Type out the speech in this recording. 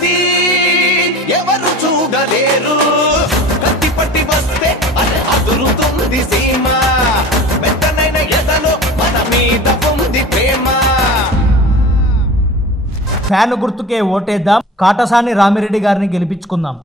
శక్తి ఎవరు చూడలేరు కత్తి పట్టి వస్తే అది అదురుతుంది సీమ మెత్తనైన ఎదలో మన మీద ఉంది ప్రేమ ఫ్యాన్ గుర్తుకే ఓటేద్దాం కాటసాని రామిరెడ్డి గారిని గెలిపించుకుందాం